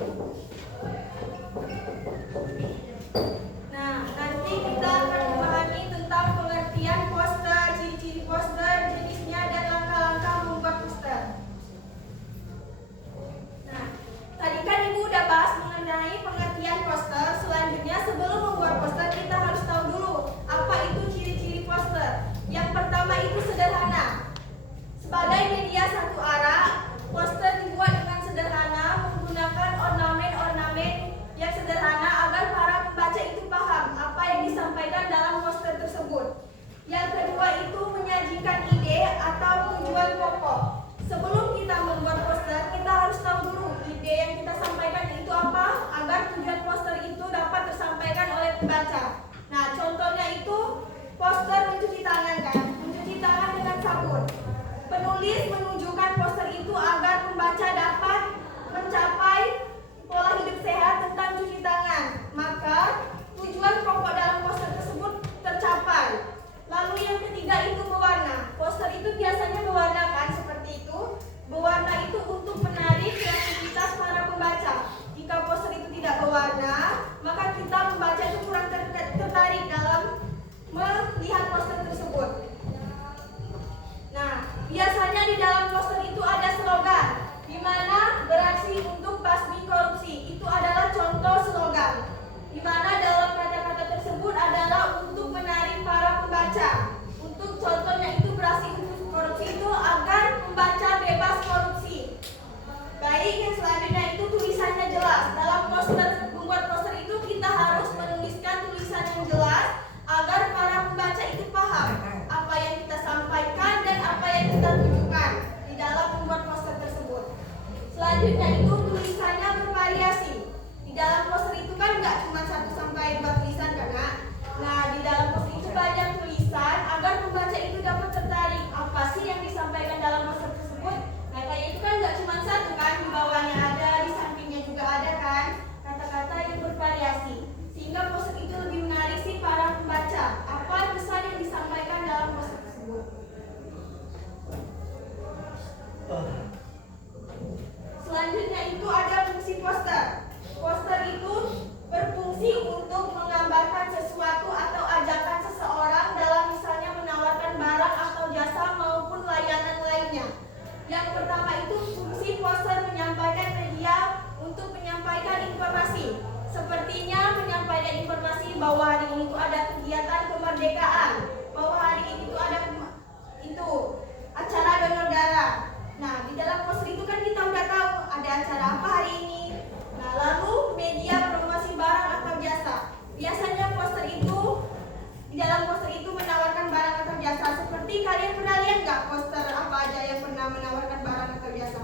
Nah, nanti kita akan memahami tentang pengertian poster, ciri-ciri poster, jenisnya, dan langkah-langkah membuat poster. Nah, tadi kan Ibu udah bahas mengenai pengertian poster. Selanjutnya, sebelum membuat poster, kita harus tahu dulu apa itu ciri-ciri poster. Yang pertama itu sederhana. Sebagai media satu arah, poster dibuat dengan sederhana, menggunakan ornamen-ornamen yang sederhana agar para pembaca itu paham apa yang disampaikan dalam poster tersebut. Yang kedua itu menyajikan ide atau tujuan pokok. Sebelum kita membuat poster, kita harus tahu dulu ide yang kita sampaikan itu apa agar tujuan poster itu dapat tersampaikan oleh pembaca. Nah, contohnya itu poster mencuci tangan kan, mencuci tangan dengan sabun. Penulis menunjukkan poster itu agar pembaca dapat mencapai pola hidup sehat tentang cuci tangan. Maka tujuan pokok dalam poster tersebut tercapai. Lalu yang ketiga itu berwarna. Poster itu biasanya berwarna kan, seperti itu. Berwarna itu untuk menarik kreativitas para pembaca. Jika poster itu tidak berwarna, maka kita membaca itu kurang tertarik dalam melihat poster tersebut. Nah, biasanya di dalam poster itu ada slogan, di mana beraksi untuk basmi korupsi. Itu adalah contoh slogan, di mana dalam kata-kata tersebut adalah untuk menarik para pembaca. Untuk contohnya itu beraksi untuk korupsi itu agar pembaca bebas korupsi. Baik, yang selanjutnya itu tulisannya jelas. Dalam membuat poster itu kita harus menuliskan tulisan yang jelas agar para pembaca itu paham apa yang kita sampaikan dan apa yang kita tunjukkan di dalam membuat poster tersebut. Selanjutnya itu tulisannya bervariasi. Di dalam poster itu kan nggak cuma 1-2 tulisan kan, Nak? Nah, di dalam poster itu banyak tulisan agar pembaca itu dapat tertarik apa sih yang disampaikan dalam poster tersebut. Nah, kayak itu kan nggak cuma satu kan, di bawahnya ada, di sampingnya juga ada kan, kata-kata yang bervariasi. Sehingga poster itu lebih menarik sih para pembaca. Apa pesan yang disampaikan dalam poster tersebut? Selanjutnya itu ada fungsi poster. Poster itu berfungsi untuk menggambarkan sesuatu atau ajakan seseorang dalam misalnya menawarkan barang atau jasa maupun layanan lainnya. Yang pertama itu fungsi poster menyampaikan media untuk menyampaikan informasi. Sepertinya menyampaikan informasi bahwa hari ini itu ada kegiatan kemerdekaan, bahwa hari ini itu ada acara donor darah. Nah, di dalam poster itu kan kita udah tahu ada acara apa hari ini. Nah, lalu media promosi barang atau jasa. Biasanya poster itu di dalam poster itu menawarkan barang atau jasa. Seperti kalian pernah lihat nggak poster apa aja yang pernah menawarkan barang atau jasa?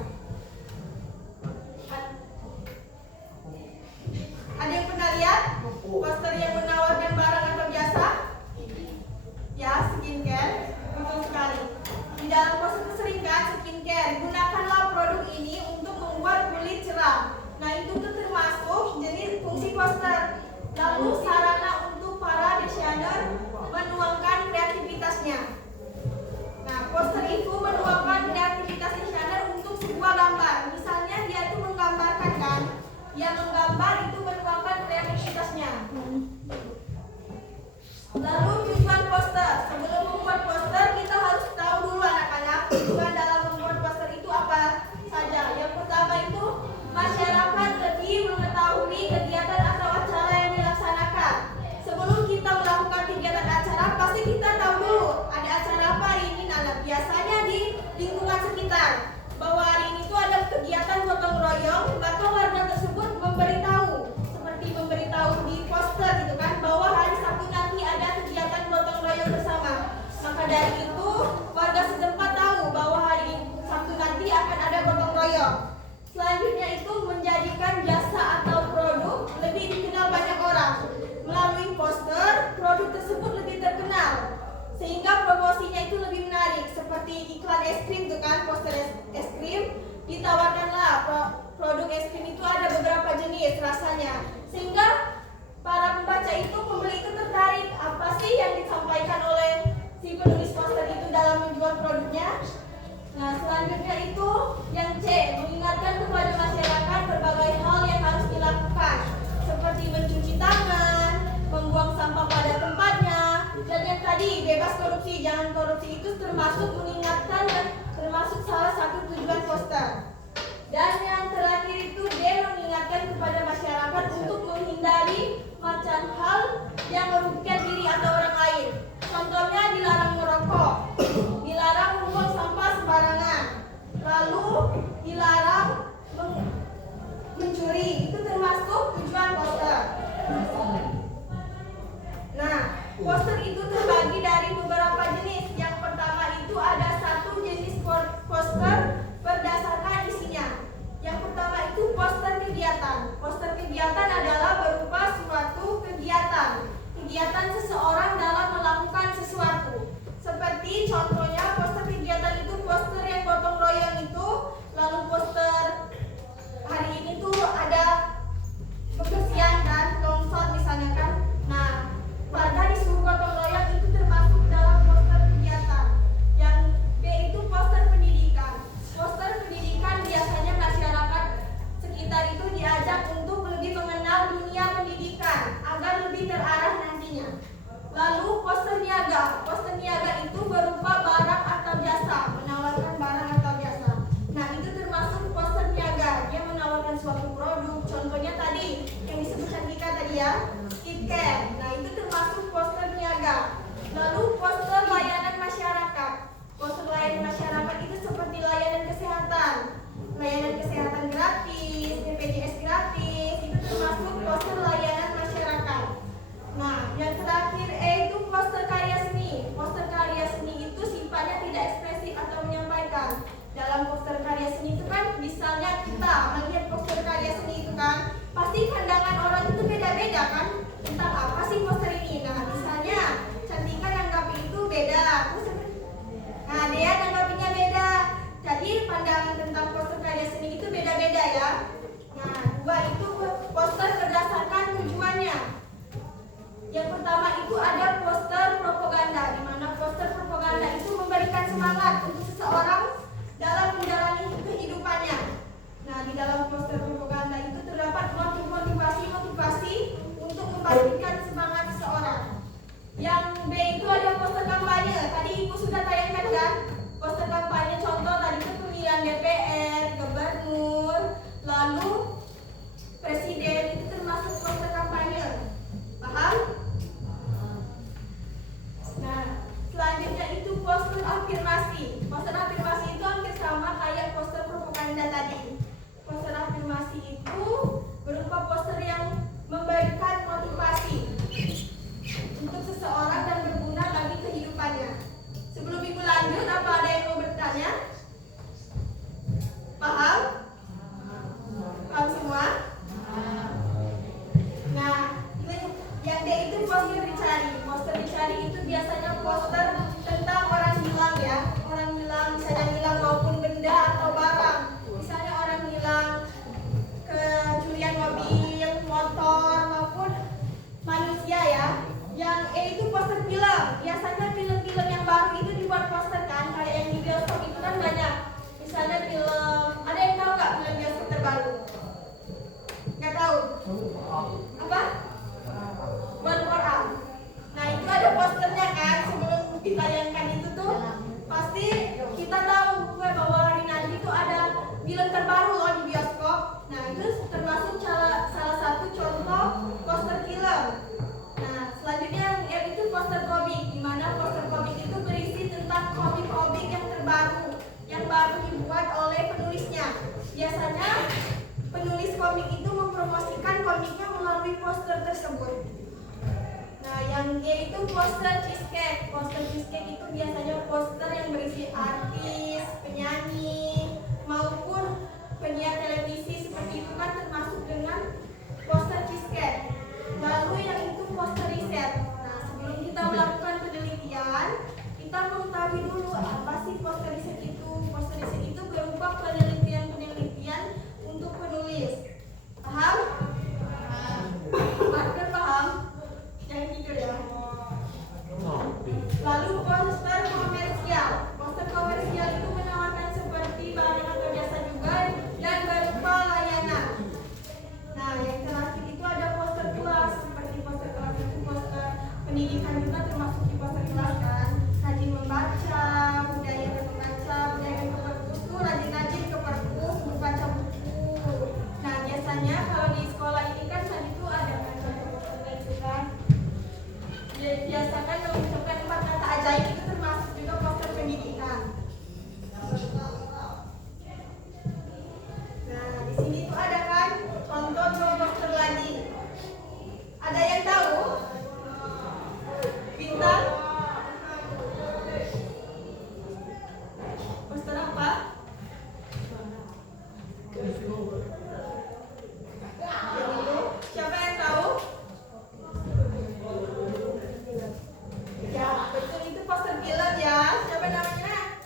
Ada yang pernah lihat poster yang menawarkan barang atau jasa? Ya, skincare. Betul sekali. Di dalam poster itu sering kan skincare. Gunakanlah produk ini untuk membuat kulit cerah. Nah, itu tuh termasuk jenis fungsi poster. Lalu sarana untuk para desainer menuangkan kreativitasnya. Nah, poster itu menuangkan kreativitas desainer untuk sebuah gambar. Misalnya dia itu menggambarkan kan, yang menggambar itu menuangkan kreativitasnya. Lalu tujuan poster. Sebelum membuat poster kita harus tahu dulu anak-anak tujuan dalam membuat poster itu apa saja. Yang pertama itu masyarakat lebih mengetahui kegiatan atau acara yang dilaksanakan. Sebelum kita melakukan kegiatan acara pasti kita tahu dulu ada acara apa hari ini. Nah, biasanya di lingkungan sekitar bahwa hari ini itu ada kegiatan gotong royong, maka warga tersebut memberitahu, seperti memberitahu di poster gitu kan, bahwa hari Sabtu nanti ada kegiatan gotong royong bersama. Maka dari itu warga setempat tahu bahwa hari Sabtu nanti akan ada gotong royong. Selanjutnya itu menjadikan jasa atau produk lebih dikenal banyak orang. Melalui poster, produk tersebut lebih terkenal sehingga promosinya itu lebih menarik. Seperti iklan es krim itu kan, poster es krim, ditawarkanlah produk es krim itu ada beberapa jenis rasanya, sehingga para pembaca itu, pembeli itu tertarik apa sih yang disampaikan oleh si penulis poster itu dalam menjual produknya. Nah, selanjutnya itu yang C, mengingatkan kepada masyarakat berbagai hal yang harus macam hal yang merugikan diri atau orang lain. Contohnya dilarang merokok, dilarang membuang sampah sembarangan, lalu dilarang mencuri. Itu termasuk tujuan poster. Nah, poster itu terbagi dari beberapa jenis. Yang pertama itu ada satu jenis poster berdasarkan isinya. Yang pertama itu poster kegiatan. Poster kegiatan adalah berupa suatu kegiatan seseorang dalam melakukan sesuatu. Seperti contohnya poster kegiatan itu poster yang gotong royong itu, lalu poster hari ini tuh ada kebersihan dan longsor misalnya kan. Nah, warga disuruh gotong royong itu termasuk dalam poster kegiatan. Yang B itu poster pendidikan. Poster pendidikan biasanya masyarakat sekitar itu diajak untuk lebih mengenal dunia pendidikan agar lebih terarah nantinya. Lalu poster niaga. Poster niaga itu berupa barang atau jasa, menawarkan barang atau jasa. Nah, itu termasuk poster niaga. Dia menawarkan suatu produk. Contohnya tadi yang disebutkan Kika tadi ya, KitKat. Nah, itu termasuk poster niaga. Lalu poster layanan masyarakat. Poster layanan masyarakat itu seperti layanan kesehatan gratis, BPJS gratis. Itu termasuk poster layanan masyarakat. Nah, yang terakhir itu poster karya seni. Poster karya seni itu sifatnya tidak ekspresif atau menyampaikan. Dalam poster karya seni itu kan, misalnya kita melihat poster karya seni itu kan, pasti pandangan orang itu beda-beda kan, tentang apa sih poster ini. Nah, misalnya Cantika nanggapi itu beda, terus nah dia nanggapinya beda. Jadi pandangan tentang poster karya seni itu beda-beda ya. Nah, dua itu poster berdasarkan tujuannya. Yang pertama itu ada poster propaganda, di mana poster propaganda itu memberikan semangat untuk seseorang dalam menjalani kehidupannya. Nah, di dalam poster propaganda itu terdapat motivasi untuk membangkitkan semangat seseorang. Yang B itu ada poster kampanye. Tadi Ibu sudah tayangkan kan? Poster kampanye contoh tadi itu pemilihan DPR, gubernur, lalu presiden, itu termasuk poster kampanye. Paham? Nah, selanjutnya itu poster afirmasi. Poster afirmasi itu hampir sama kayak poster propaganda tadi. Poster afirmasi itu berupa poster yang memberikan motivasi untuk seseorang dan berguna bagi kehidupannya. Sebelum Ibu lanjut, apa ada yang mau bertanya? Paham? Paham semua? Nah, yang D itu poster dicari. Poster dicari itu biasanya poster tentang orang hilang ya. Orang hilang, misalnya hilang maupun benda atau barang. Misalnya orang hilang kecurian mobil, motor maupun manusia ya. Yang E itu poster film. Biasanya film-film yang baru itu dibuat poster kan, kayak yang di bioskop itu kan banyak. Misalnya film, ada yang tahu nggak film bioskop terbaru? Nggak tahu? Apa? One More All. Nah, itu ada posternya kan, sebelum ditayangkan itu tuh pasti kita tahu bahwa hari nanti itu ada film terbaru loh di bioskop. Nah, itu termasuk salah satu contoh poster film. Nah, selanjutnya yang itu poster komik, di mana poster komik itu berisi tentang komik-komik yang baru dibuat oleh penulisnya. Biasanya penulis komik itu mempromosikan komiknya melalui poster tersebut. Nah, yang G itu poster cheesecake. Poster cheesecake itu biasanya poster yang berisi artis, penyanyi, maupun penyiar televisi seperti itu kan termasuk dengan poster cheesecake. Lalu yang itu poster riset. Nah, sebelum kita melakukan penelitian, kita mengetahui dulu apa sih poster riset itu. Poster riset itu berupa penelitian untuk penulis. Paham? Marker paham? Jangan tidur ya. Lalu poster komersial. Poster komersial itu menawarkan seperti barang atau jasa juga dan berupa Siapa yang tahu? Ya, betul itu poster film ya. Siapa namanya?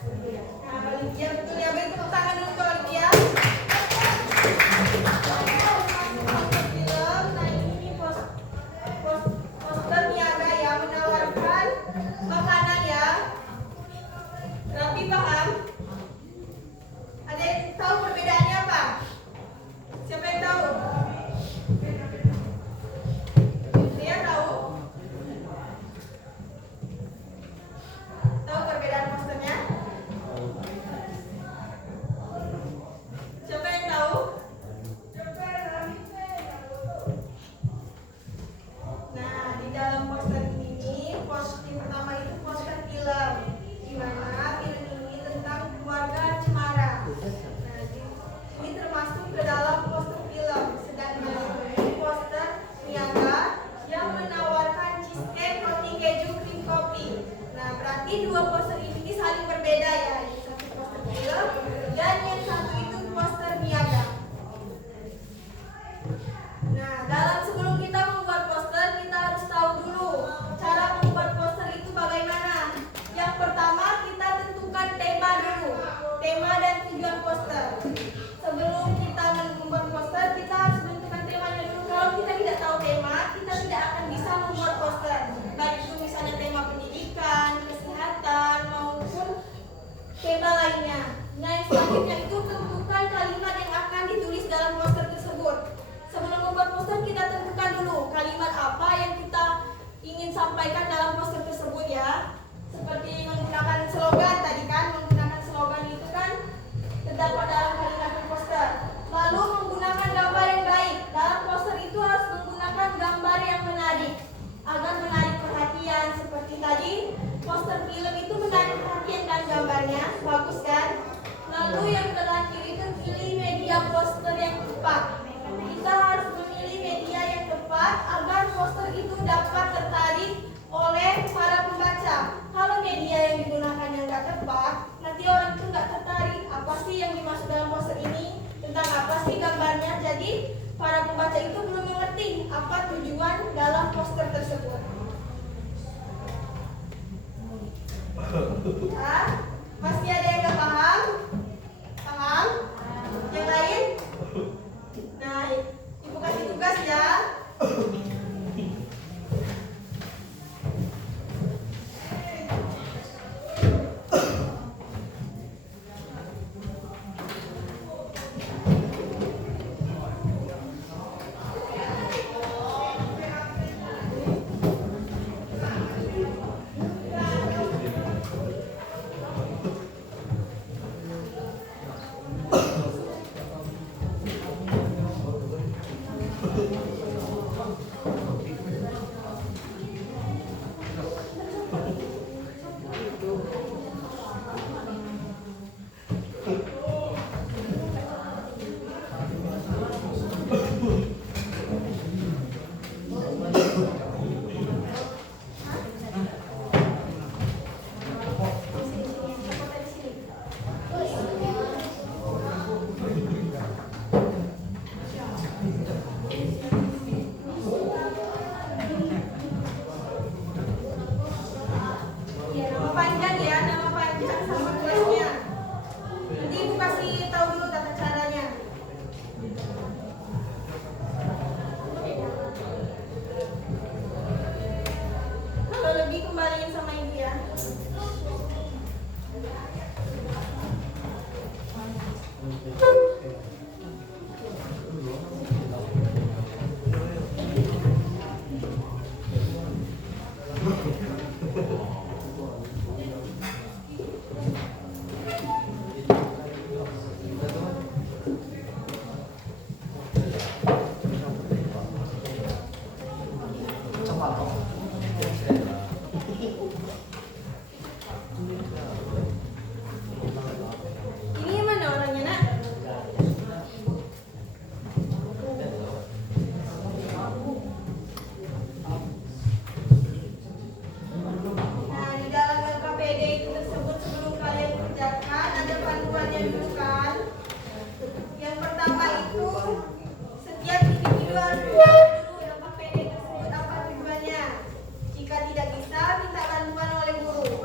Nah, Olivia betul ya. Beri tepuk tangan dulu ke Olivia. Poster film. Nah, ini poster niaga ya, menawarkan makanan ya. Rapi paham? Ada yang tahu perbedaannya apa? Siapa yang tahu? Dia tahu? Tahu perbedaan posternya? Siapa yang tahu? Nah, di dalam poster ini, poster pertama itu poster film, di mana film ini tentang keluarga Cemara. Nah, ini termasuk ke dalam poster film. Sedangkan ini poster niaga yang menawarkan cheesecake, roti keju, krim kopi. Nah, berarti dua poster ini saling berbeda ya. Yang satu poster film dan yang satu itu poster niaga. Nah, sebelum kita membuat poster, kita harus tahu dulu cara membuat poster itu bagaimana. Yang pertama, kita tentukan tema dulu, tema dan tujuan poster. Sebelum kita membuat poster, kita harus menentukan temanya dulu. Kalau kita tidak tahu tema, kita tidak akan bisa membuat poster. Baik itu misalnya tema pendidikan, kesehatan, maupun tema lainnya. Nah, yang selanjutnya itu tentukan kalimat yang akan ditulis dalam poster tersebut. Sebelum membuat poster, kita tentukan dulu kalimat apa yang kita ingin sampaikan dalam poster tersebut ya. Seperti menggunakan slogan tadi kan, menggunakan slogan itu kan terdapat dalam kalimat poster. Lalu menggunakan gambar yang baik. Dalam poster itu harus menggunakan gambar yang menarik agar menarik perhatian. Seperti tadi poster film itu menarik perhatian kan, gambarnya bagus kan. Lalu yang terakhir itu pilih media poster yang tepat. Kita harus memilih media yang tepat agar poster itu dapat tertarik oleh para pembaca. Kalau media yang digunakan yang nggak tepat, nanti orang itu nggak tertarik. Apa sih yang dimaksud dalam poster ini? Tentang apa sih gambarnya? Jadi para pembaca itu belum mengerti apa tujuan dalam poster tersebut. Nah, masih ada yang nggak paham? Paham? Yang lain? Nah, Ibu kasih tugas ya. individu harus mengetahui dulu LKPD tersebut apa tujuannya. Jika tidak bisa, minta bantuan oleh guru.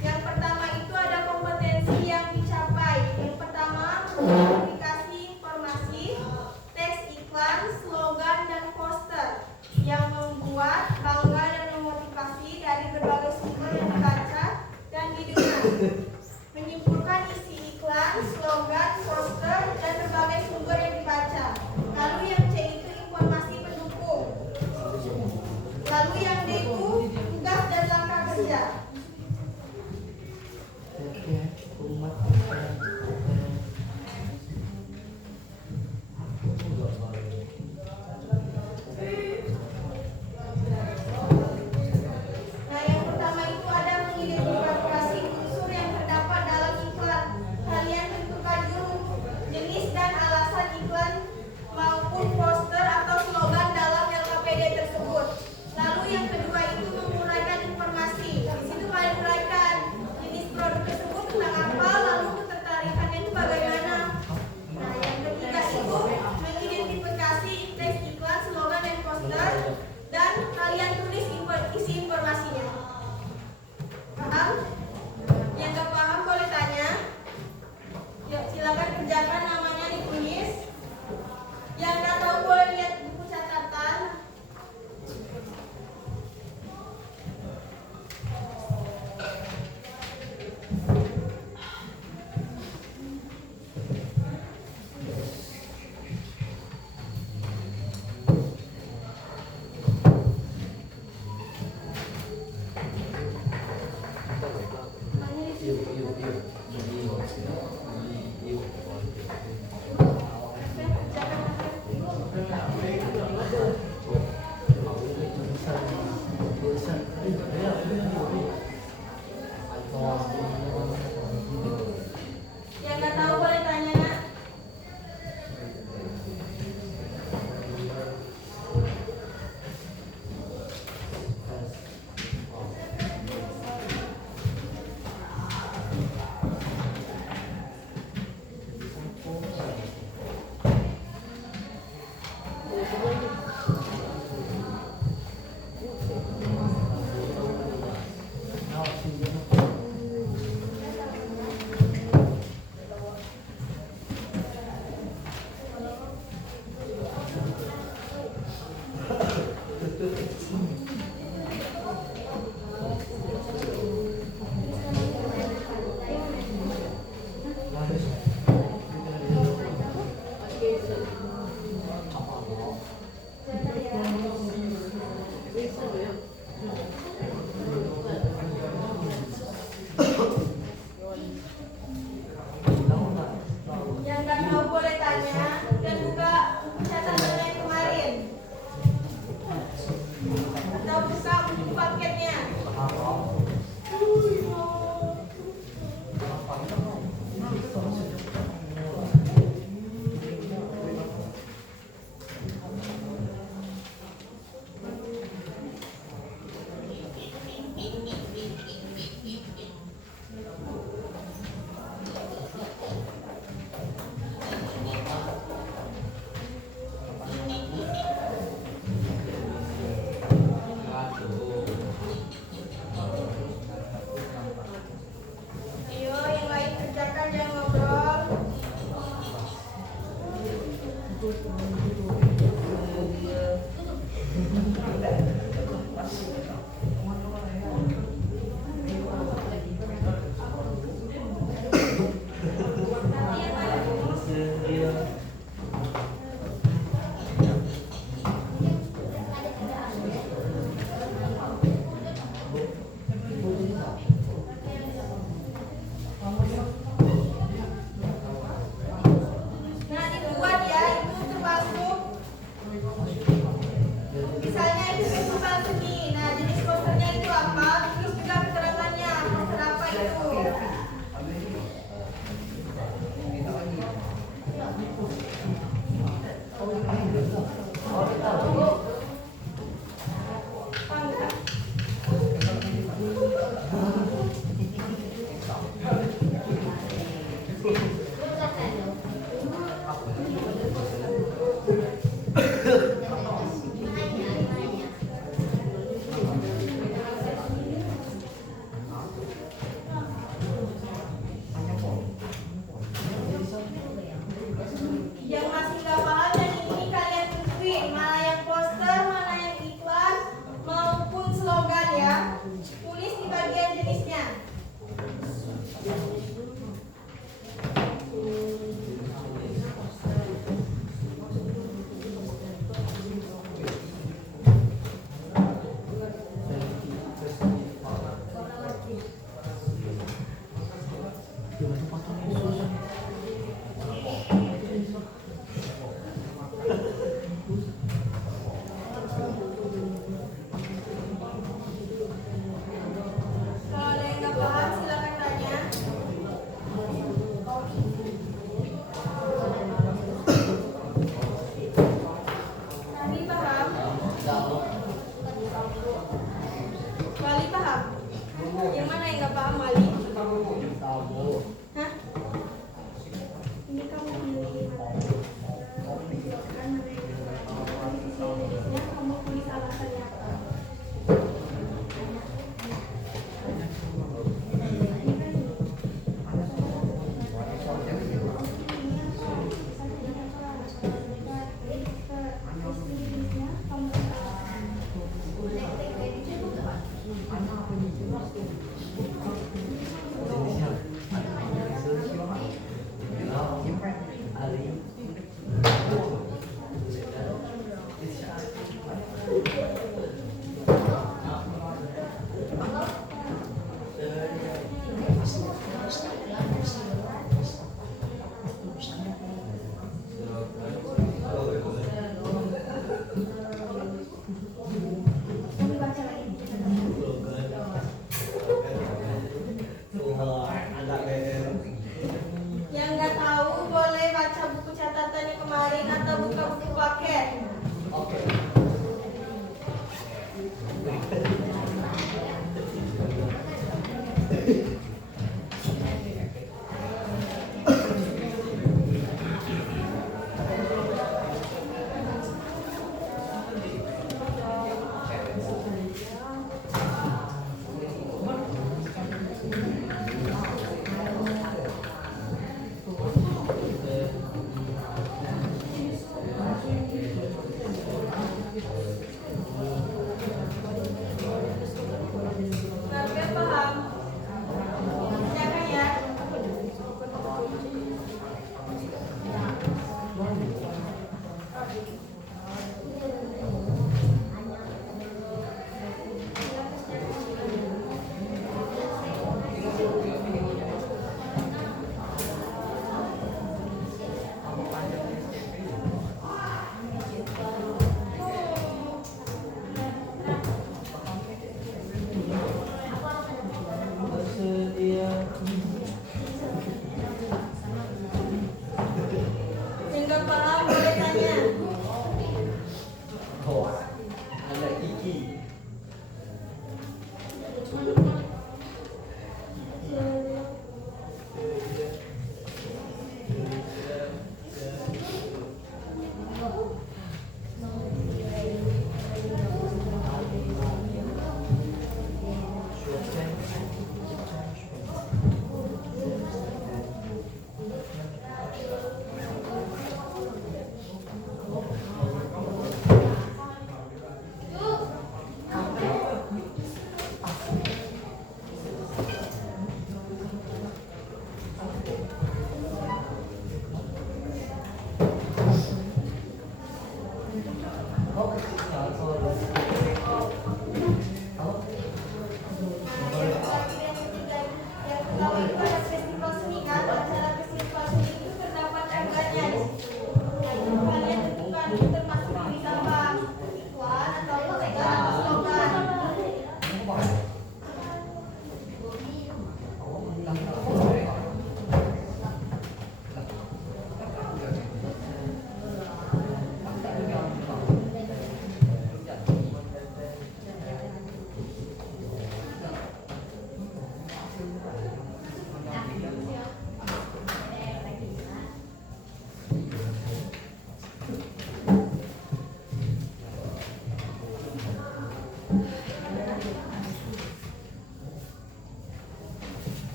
Yang pertama itu ada kompetensi yang dicapai. Yang pertama, mengidentifikasi informasi, teks iklan, slogan, dan poster yang membuat bangga dan memotivasi dari berbagai sumber yang dibaca dan didengar. Menyimpulkan isi iklan, slogan, poster, dan berbagai sumber yang dibaca. Lalu yang C itu informasi pendukung. Lalu yang D itu tugas dan langkah kerja. Nah, yang pertama itu ada mengidentifikasi unsur yang terdapat dalam iklan. Kalian tentukan dulu jenis dan alasan iklan maupun poster atau slogan dalam LKPD tersebut. Lalu yang kedua itu menguraikan informasi. Di situ kalian uraikan jenis produk tersebut tentang apa, lalu ketertarikannya itu bagaimana. Nah, yang ketiga itu mengidentifikasi teks iklan, slogan, dan poster, dan kalian tulis isi informasinya. Paham? Yang gak paham boleh tanya. Yuk, silakan kerjakan, namanya ditulis. Yang gak tahu boleh lihat buku catatan. Yang nggak tahu boleh tanya, Nak. Yang nggak tahu boleh tanya dan buka buku catatan yang kemarin. Atau buka buku paketnya. Ayo, yang lain kerjakan, jangan ngobrol. Nah, dibuat ya, itu termasuk Kalau ada yang nggak paham, silakan tanya. Kami paham? Wali paham? Yang mana yang nggak paham, Wali? Hah? Ini kamu pilih mana yang tulisnya, kamu tulis alasannya apa? Yang nggak tahu boleh baca buku catatannya kemarin atau buka buku paket.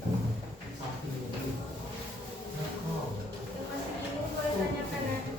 Masih bingung, boleh tanyakan nanti.